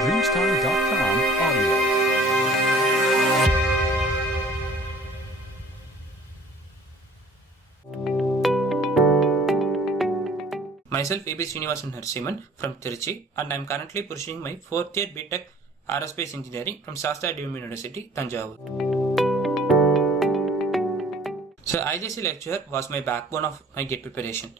Dreamstime.com audio. Myself, Srinivasa Narasimman from Trichy, and I am currently pursuing my 4th year BTech Aerospace Engineering from SASTRA Thanjavur University, Thanjavur. So, IGC lecture was my backbone of my GATE preparation.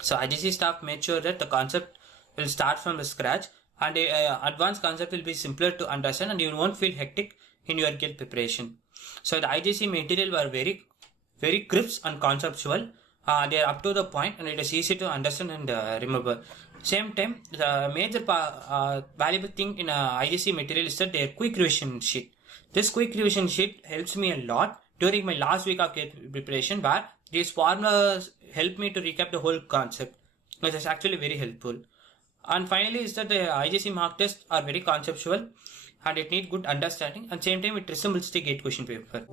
So, IGC staff made sure that the concept will start from the scratch, and advanced concept will be simpler to understand, and you won't feel hectic in your GATE preparation. So, the IGC material were very crisp and conceptual. They are up to the point, and it is easy to understand and remember. Same time, the major valuable thing in IGC material is that their quick revision sheet. This quick revision sheet helps me a lot during my last week of GATE preparation, where these formulas help me to recap the whole concept, which is actually very helpful. And finally, is that the IGC mark tests are very conceptual, and it needs good understanding, and same time it resembles the GATE question paper.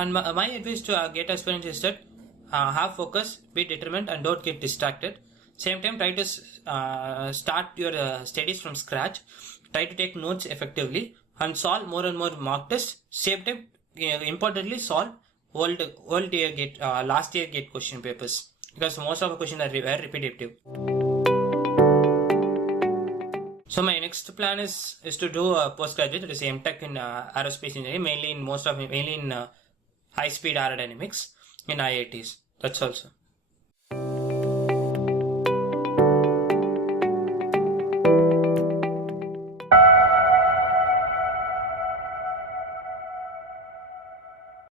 And my advice to GATE aspirants is that have focus, be determined, and don't get distracted. Same time, try to start your studies from scratch. Try to take notes effectively and solve more and more mock tests. Same time, importantly, solve old year GATE, last year GATE question papers, because most of the questions are very repetitive. So my next plan is to do a postgraduate, that is MTech in aerospace engineering, mainly in high speed aerodynamics in IITs. That's also.